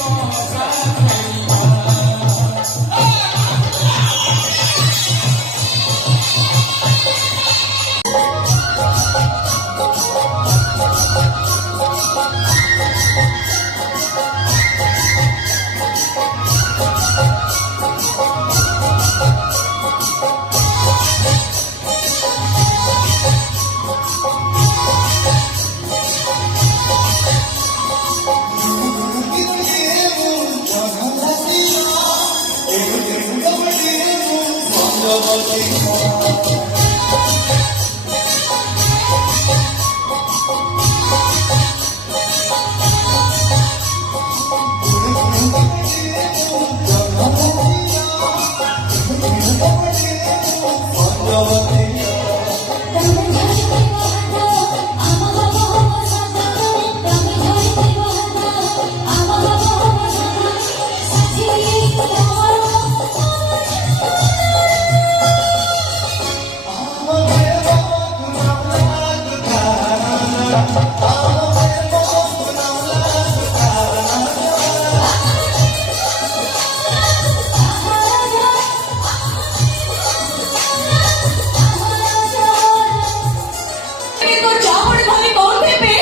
तो चावड़ खाली कौन थे पे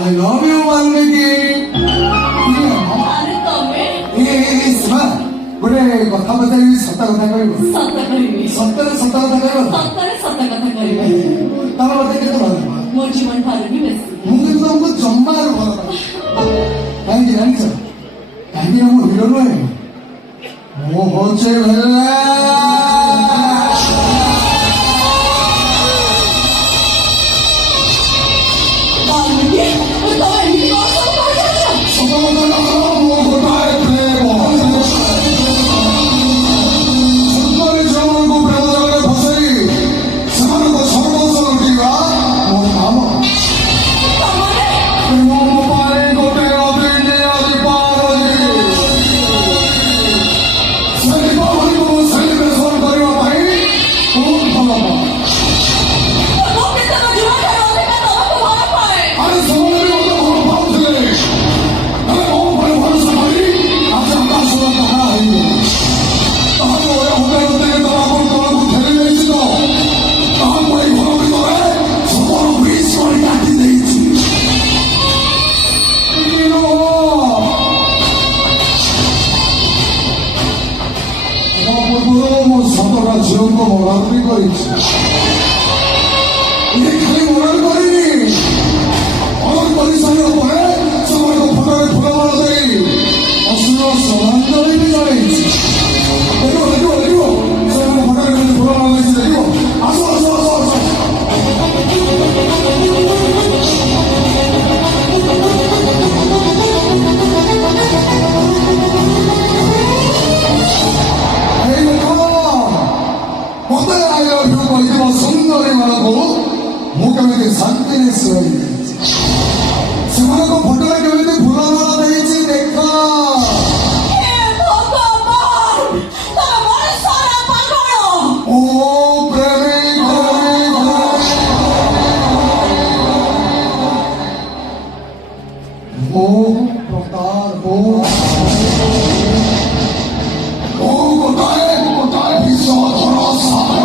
I love you, Valmiki. अरे तमे ଶୁଣ ଗୋଟେ କଥା ପଚାରିବି ସତ କଥା କହିବ सत करिवे ସତରେ ସତ କଥା କହିବ सतरे सत कथा करिवे ତମେ ମତେ କେତେ ଭଲ ପାଅ ମୋ ଜୀବନ ଠାରୁ ବି ବେଶୀ ମୁଁ କିନ୍ତୁ ତମକୁ ଜମାରୁ ଭଲ ପାଏ କାହିଁକି ଜାଣିଛ କାହିଁକି ଆମ ହିରୋ ନୁହେଁ ମୁଁ ହଉଛି ହେଲା बाल्मीकि तो एमिति कौन सब कह जाछ ମୋ କେତେ ଜୀବନ ଠାରୁ ଅଧିକ ତମକୁ ଭଲ ପାଏ ସତଟା ଝିଅଙ୍କୁ ମରାମରି କରିଛି ଇଏ ଖାଲି ମରଣ କରିନି ମରଣ କରିସାରିବା ପରେ ସେମାନଙ୍କ ଫଟୋରେ ଫୁଲମାଳ ଦେଇ ଅସୁର ଶ୍ରଦ୍ଧାଞ୍ଜଳି ବି ଜଣେଇଛି ଦେଖିବ ଦେଖିବ ଦେଖିବ ସେମାନଙ୍କ ଫଟୋରେ କେମିତି ଫୁଲମାଳ ଦେଇଛି ଦେଖିବ ଆସ ଆସ ଆସ ଆସ ଏଇ ଦେଖ ମତେ ଆଇ ଲଭ୍ ୟୁ କହିଥିବା ସୁନ୍ଦରୀ ମାନଙ୍କୁ ମୁଁ କେମିତି ଶାନ୍ତିରେ ଶୁଆଇ ଦେଇଛି ସେମାନଙ୍କ ଫଟୋରେ କେମିତି ଫୁଲମାଳ ଦେଇଛି ଦେଖ हे भगवान तमर सारा पागल ଓ ପ୍ରେମିକ ଓ ପ୍ରତାର ଓ ଗୋଟାଏ ବିଷଧର ସାର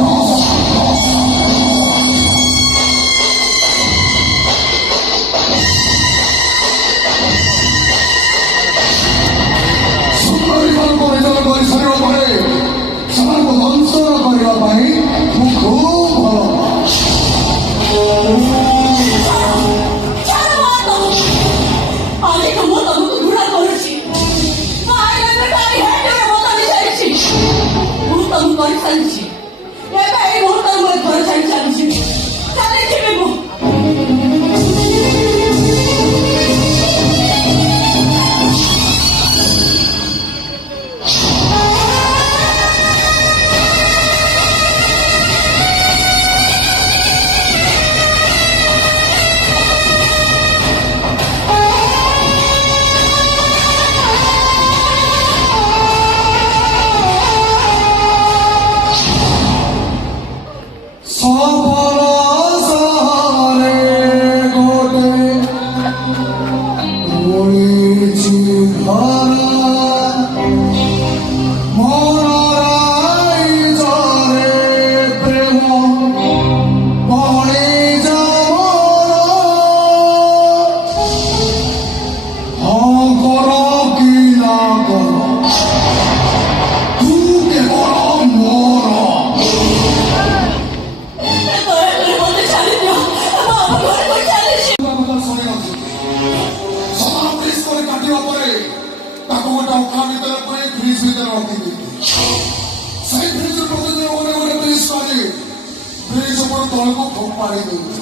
ତଳକୁ ଫୋପାଡ଼ି ଦେଉଛି।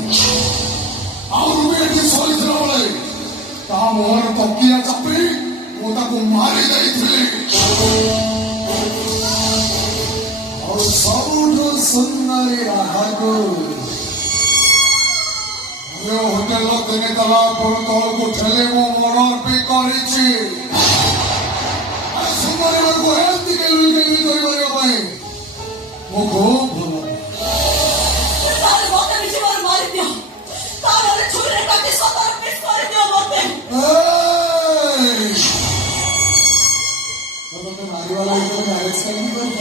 ଆଉ ରୁବି ଏଠି ସରିଥିଲା ବେଳେ ତା ମୁହଁରେ ତକିଆ ଚାପି ମୁଁ ତାକୁ ମାରି ଦେଇଥିଲି। ଆଉ ସବୁଠୁ ସୁନ୍ଦରୀ ରାହାକୁ ହୋଟେଲ ତିନି ତାଲା ଉପରୁ ତଳକୁ ଠେଲି ମୁଁ ମର୍ଡର ବି କରିଛି। ସୁନ୍ଦରୀକୁ ଏମିତି କେଲି କେଲି କରିବା ପାଇଁ ମୁଁ ଖୁବ୍ ଭଲ। ତାହେଲେ ମତେ ବି ଜୀବନ ମାରିଦିଅ, ତାହେଲେ ଛୁରୀରେ କାଟି ସତର ପିସ୍ କରିଦିଅ ମତେ। ତତେ ମାରିବା ଲାଗି ତମେ ମ୍ୟାରେଜ କାହିଁକି କରିଛ?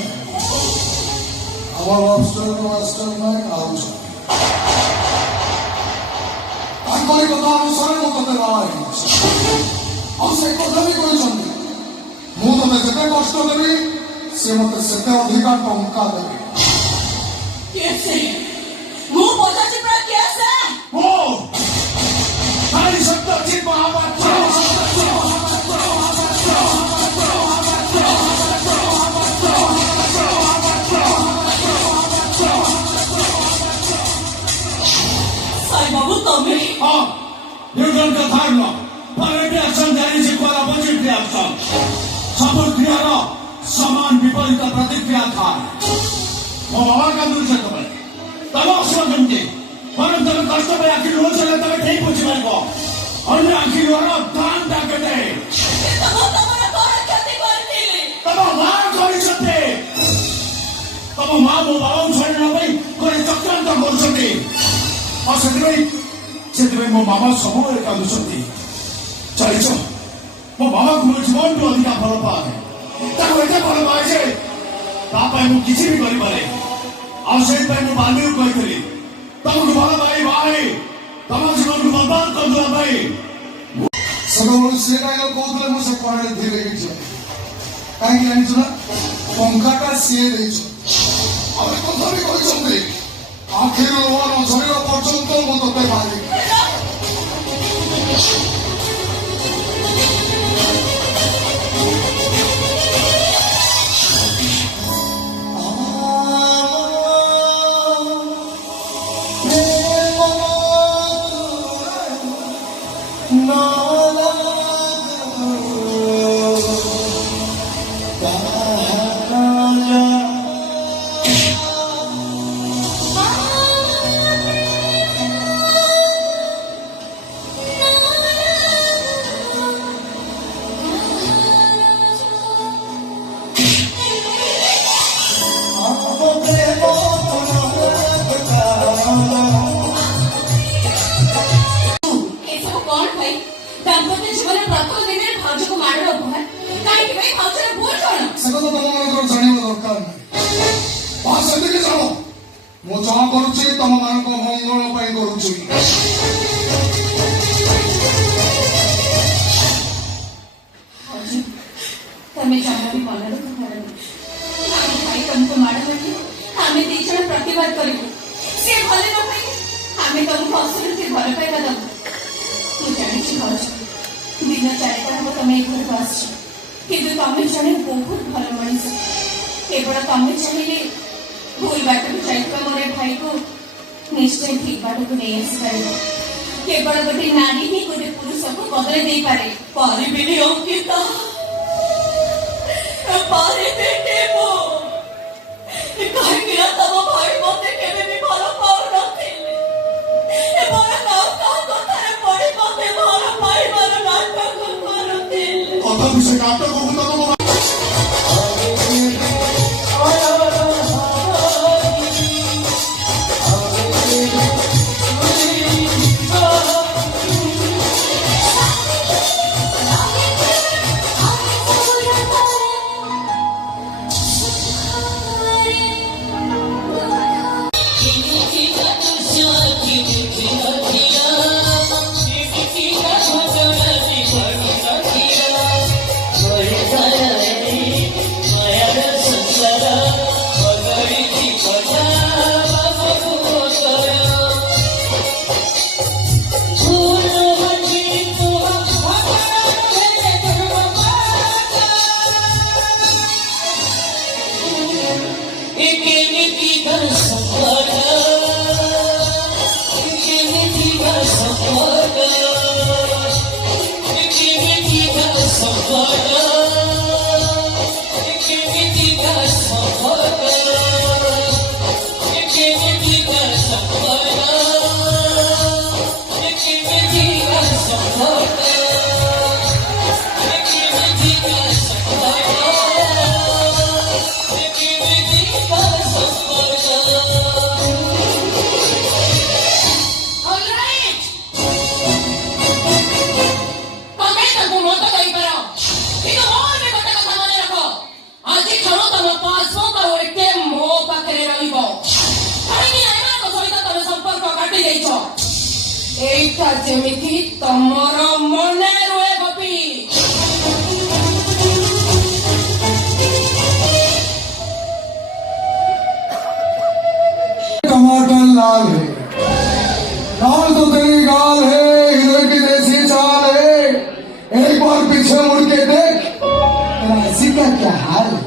ଆମର ଅବସର ମାଷ୍ଟର ନାଇଁ ଆଉଛ ତାଙ୍କରି କଥା ଅନୁସାରେ ମୁଁ ତତେ ବାହା ହେଇଛି। ଆଉ ସେ କଥା ବି କହିଛନ୍ତି ମୁଁ ତତେ ଯେତେ କଷ୍ଟ ଦେବି ସେ ମତେ ସେତେ ଅଧିକା ଟଙ୍କା ଦେବେ। କିଏ ସେ? ମୁଁ ପଚାରୁଛି ପରା କିଏ ସେ? हरि सत्यजित महापात्र साई बाबू तमे न्यूटन का धारणा परिवर्तन जारी से कोरा बजट रिएक्शन सपोर्ट क्रियार समान विपरीत प्रतिक्रिया था वो बाबा का दूर से तुम्हें तब अवसर के परंतु कष्ट में आखिर रोज चले तब ठीक पूछी मेरे को अन्य आखिर वाला दान डाके दे तब तुम्हारा कौन क्षति करती है? तब मार करी सकते तब माँ वो बाबा छोड़ने ना भाई कोई चक्रांत कर सकते और ସେଥିପାଇଁ ମୋ ମାମା ସବୁବେଳେ କାନ୍ଦୁଛନ୍ତି। ଚାଲିଛ ମୋ ମାମାକୁ ମୋ ଜୀବନଠୁ ଅଧିକା ଭଲ ପାଏ। ତାକୁ ଏତେ ଭଲ ପାଏ ଯେ ତା ପାଇଁ ମୁଁ କିଛି ବି କରିପାରେ। ଆଉ ସେଇଥିପାଇଁ ମୁଁ ବାଲ୍ମୀକୁ କହିଥିଲି ତମକୁ ଭଲ ପାଇ ଭାଇ ତମ ଜୀବନକୁ ବର୍ବାଦ କରିଦେବା ପାଇଁ। ସେତେବେଳେ ସେ ଡାଇଲଗ କହୁଥିଲେ ମୁଁ ସେ ପାହାଡେ ଧୀରେ ହେଇଛି। କାହିଁକି ଜାଣିଛୁ ନା ଟଙ୍କାଟା ସିଏ ଦେଇଛୁ। ଆମେ କଥା ବି କହିଛନ୍ତି ଆଖିରୁ ଲୁହ ନ ଝରିବା ପର୍ଯ୍ୟନ୍ତ ମୁଁ ତତେ ମାରିବି। ମୁଁ ଯାହା କରୁଛି ତମ ମାନଙ୍କ ମଙ୍ଗଳ ପାଇଁ କରୁଛି। ତମେ ଯାହା ବି ମନ ଦୁଃଖ କରନି ଆମେ ଭାଇ ତମକୁ ମାଡ଼ ମାରିବୁ ଆମେ ଦି ଜଣ ପ୍ରତିବାଦ କରିବୁ। ସେ ଭଲ ନ ପାଇ ଆମେ ତମକୁ ଅସୁରକ୍ଷିତ ଭଲ ପାଇବା ଦବୁ। ମୁଁ ଜାଣିଛି ଭାଉଜ ଦିନ 4ଟା ହବ ତମେ ଏ ଘରକୁ ଆସିଛ କିନ୍ତୁ ତମେ ଜଣେ ବହୁତ ଭଲ ମଣିଷ। କେବଳ ତମେ ଚାହିଁଲେ ଭୁଲ ବାଟକୁ ଯାଇଥିବା ମୋର ଭାଇକୁ ନିଶ୍ଚୟ ଠିକ ବାଟକୁ ନେଇ ଆସିପାରିବ। କେବଳ ଗୋଟେ ନାରୀ ହିଁ ଗୋଟେ ପୁରୁଷକୁ ବଦଳାଇ ଦେଇପାରେ। ପାରିବିନି ଅଙ୍କିତା ପାରିବିନି ମୁଁ କାହିଁକି ନା ତମ ଭାଇ ମତେ କେବେ ବି ଭଲ ପାଉନଥିଲେ ଏବଂ କାହା କଥାରେ ପଡି ମତେ ଭଲ ପାଇବାର ନାଟକ କରୁଥିଲେ। ତଥାପି ସେ ନାଟକକୁ ତମ କଥା ଯେମିତି ତମର ମନେ ରୁହେ ଗୋପୀ। टमाटर लाल है, लाल तो तेरी गाल है, इधर की देसी चाल है, एक बार पीछे मुड़ के देख, तेरा ऐसी का क्या हाल है?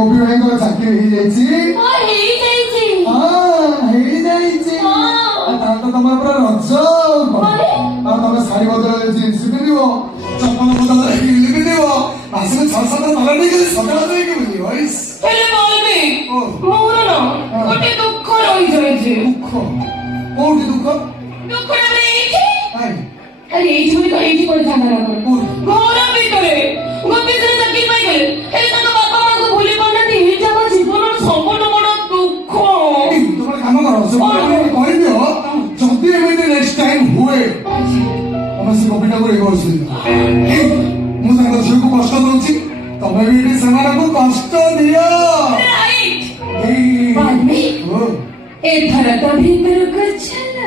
गोपी भाई को चाकरी ହେଇଯାଇଛି ତ ତମର ପୁରା ରଜ ଆଉ ତମେ ଶାଢୀ ବଦଳରେ ଜିନ୍ସ ପିନ୍ଧିବ ଚପଲ ବଦଳରେ ହିଲ ପିନ୍ଧିବ ମାସକୁ 6-7 ତଲା ନେଇକି ସକାଳ ଦେଇକି ବୁଲିବ ହେଲେ ବଲବି ମୋର ନା ଗୋଟେ ଦୁଃଖ ରହିଯାଇଛି। ଦୁଃଖ କୋଉଠି ଦୁଃଖ? ଦୁଃଖଟା ମାନେ ଏଇଠି କାଇଁ? ଆରେ ଏଇଠି ବୋଲି ତ ଏଇଠି ପଡ଼ିଥାନ୍ତା ନା କଣ? ଘର ଭିତରେ ଗୋପୀ ସିନା ଚାକିରି ପାଇଗଲେ ହେଲେ ତାଙ୍କ ବାପା ମାଙ୍କୁ ଭୁଲି ପାରୁନାହାନ୍ତି। ଏଇଟା ଆମ ଜୀବନର ସବୁଠୁ ବଡ ଦୁଃଖ। ତମେ କାମ କର କହିଦିଅ ଯଦି ଏମିତି ନେକ୍ସଟ ଟାଇମ ହୁଏ ତମେ ସେ ଗୋପୀଟାକୁ ଏ କରୁଛି ମୁଁ ତାଙ୍କ ଝିଅକୁ କଷ୍ଟ ଦଉଛି ତମେ ବି ଏଠି ସେମାନଙ୍କୁ କଷ୍ଟ ଦିଅ। ଏଥର ତ ଭିତରକୁ ଚାଲ।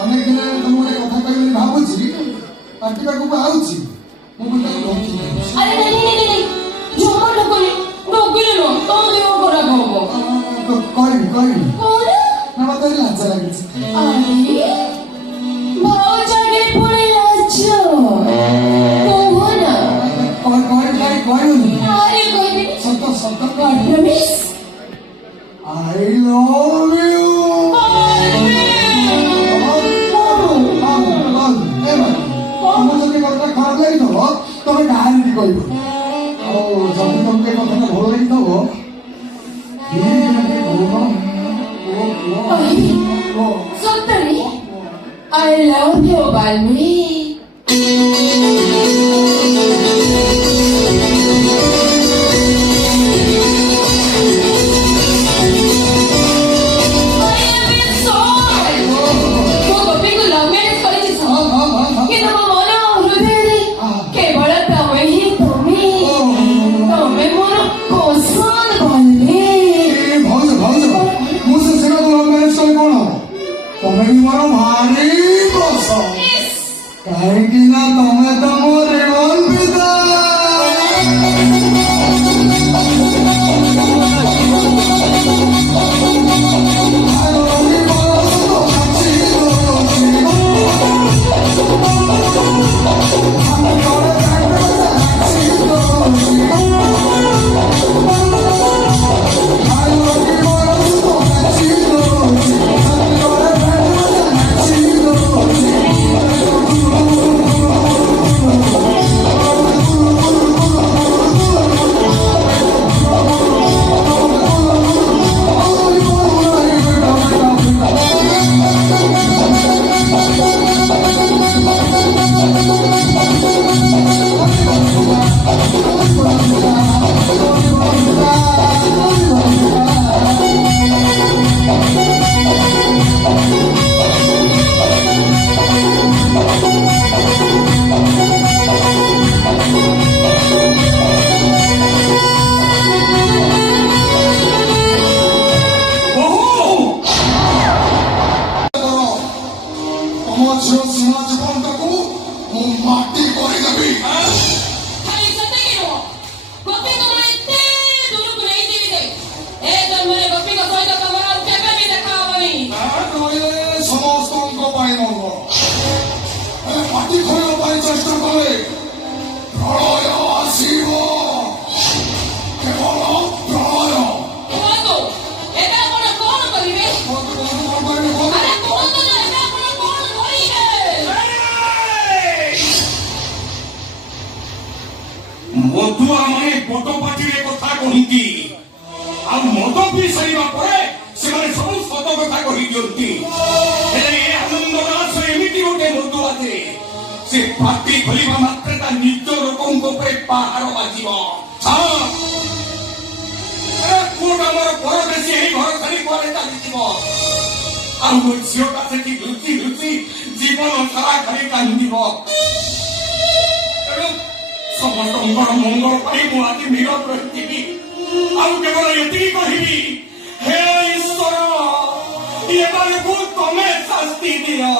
ଅନେକ ଦିନ ତମକୁ ଗୋଟେ କଥା କହିବି ବୋଲି ଭାବୁଛି ପାଟି ପାଖକୁ ଆଉଛି ମୁଁ ବି ତାକୁ ରଖିଦେଉଛି। ଆରେ ନାଇଁ ଜମା ଠକନି ଠକିଲେ ନୁହଁ ତମ ଦେହ ଖରାପ ହବ। କହିବି ନା ମତେ ଲାଜ ଲାଗୁଛି। ଭାଉଜରେ ପୁଣି ଲାଜ କହିବୁନି ଆରେ କହିବି ସତ ସତ ପ୍ରମିସ୍ I love you। ତମ ଯଦି କଥା ଖରାପ ଲାଗିଥିବ ତମେ ଗାଁରେ କହିବ ଆଉ ଯଦି ତମକୁ ଏ କଥାଟା ଭଲ ଲାଗିଥିବ ସତରେ I love you ବାଲ୍ମୀ। ତମେ ବି ମୋର ଭାରି ପସନ୍ଦ କାହିଁକି ନା ତମେ ଗପି ସାରିବା ପରେ ସେମାନେ ସବୁ ସତ କଥା କହିଦିଅନ୍ତି। ହେଲେ ଏ ଆନନ୍ଦ ଦାସ ଏମିତି ଗୋଟେ ମୃଦୁଆ ଯେ ସେ ପାଟି ଖୋଲିବା ମାତ୍ରେ ତା ନିଜ ଲୋକଙ୍କ ଉପରେ ପାହାଡ଼ ବାଜିବ। କୋଟ ଆମର ପରଦେଶୀ ଏହି ଘର ଛାଡ଼ି କୁଆଡ଼େ ଚାଲିଯିବ। ଆଉ ମୋ ଝିଅଟା ସେଠି ଲୁଚି ଲୁଚି ଜୀବନ ସାରା ଖାଲି କାନ୍ଦିବ। ତେଣୁ ସମସ୍ତଙ୍କର ମଙ୍ଗଳ ପାଇଁ ମୁଁ ଆଜି ନିରବ ରହିଥିବି। ଆଉ କେବଳ ଏତିକି କହିବି, ହେ ଈଶ୍ୱର, ଏମାନଙ୍କୁ ତମେ ଶାସ୍ତି ଦିଅ।